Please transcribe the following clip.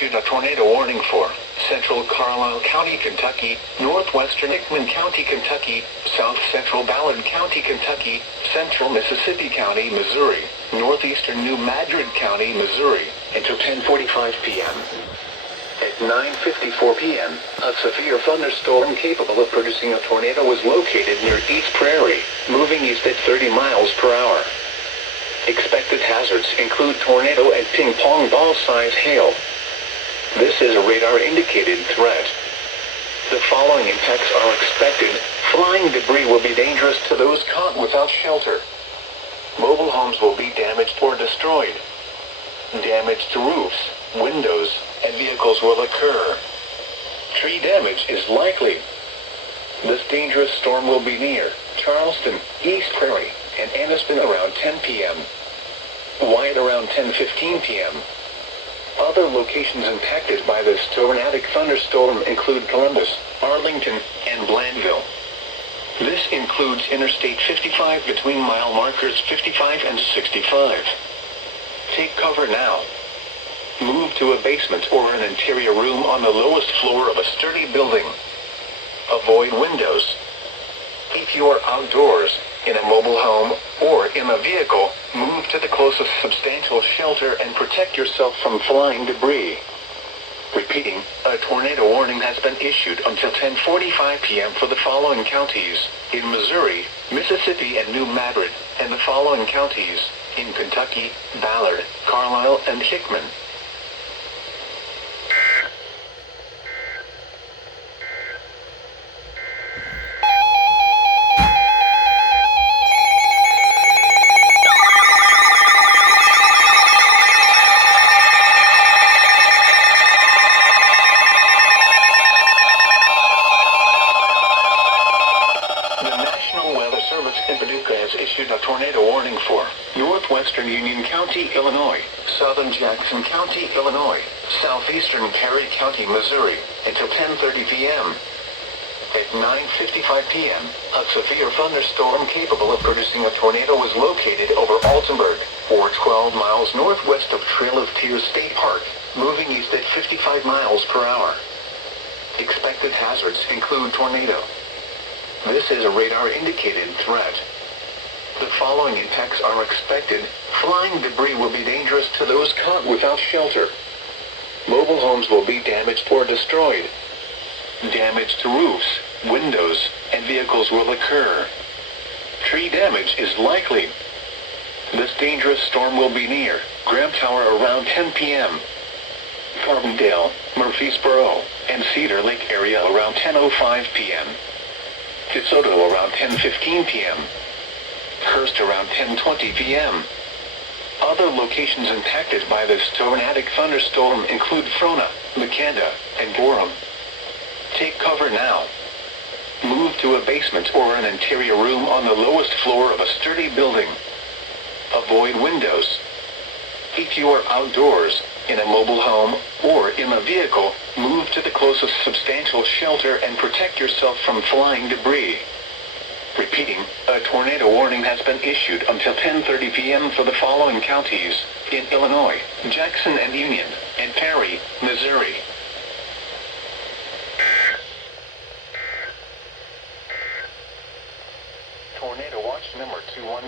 issued a tornado warning for central Carlisle County, Kentucky, northwestern Hickman County, Kentucky, south central Ballard County, Kentucky, central Mississippi County, Missouri, northeastern New Madrid County, Missouri, until 10:45 p.m. At 9:54 p.m., a severe thunderstorm capable of producing a tornado was located near East Prairie, moving east at 30 miles per hour. Expected hazards include tornado and ping-pong ball-size hail. This is a radar-indicated threat. The following impacts are expected. Flying debris will be dangerous to those caught without shelter. Mobile homes will be damaged or destroyed. Damage to roofs, windows, and vehicles will occur. Tree damage is likely. This dangerous storm will be near Charleston, East Prairie, and Anniston around 10 p.m. Wyatt around 10:15 p.m. Other locations impacted by this tornadic thunderstorm include Columbus, Arlington, and Blandville. This includes Interstate 55 between mile markers 55 and 65. Take cover now. Move to a basement or an interior room on the lowest floor of a sturdy building. Avoid windows. If you are outdoors, in a mobile home, or in a vehicle, move to the closest substantial shelter and protect yourself from flying debris. Repeating, a tornado warning has been issued until 10:45 p.m. for the following counties, in Missouri, Mississippi, and New Madrid, and the following counties, in Kentucky, Ballard, Carlisle, and Hickman. In Paducah has issued a tornado warning for northwestern Union County, Illinois, southern Jackson County, Illinois, southeastern Perry County, Missouri, until 10:30 p.m. At 9:55 p.m., a severe thunderstorm capable of producing a tornado was located over Altenburg, or 12 miles northwest of Trail of Tears State Park, moving east at 55 miles per hour. Expected hazards include tornado. This is a radar-indicated threat. The following impacts are expected. Flying debris will be dangerous to those caught without shelter. Mobile homes will be damaged or destroyed. Damage to roofs, windows, and vehicles will occur. Tree damage is likely. This dangerous storm will be near Graham Tower around 10 p.m. Carbondale, Murfreesboro, and Cedar Lake area around 10:05 p.m. DeSoto around 10:15 p.m. Hurst around 10:20 p.m. Other locations impacted by this tornadic thunderstorm include Frona, McKenda, and Gorham. Take cover now. Move to a basement or an interior room on the lowest floor of a sturdy building. Avoid windows. If you are outdoors, in a mobile home, or in a vehicle, move to the closest substantial shelter and protect yourself from flying debris. Repeating, a tornado warning has been issued until 10:30 p.m. for the following counties, in Illinois, Jackson and Union, and Perry, Missouri. Tornado watch number 21.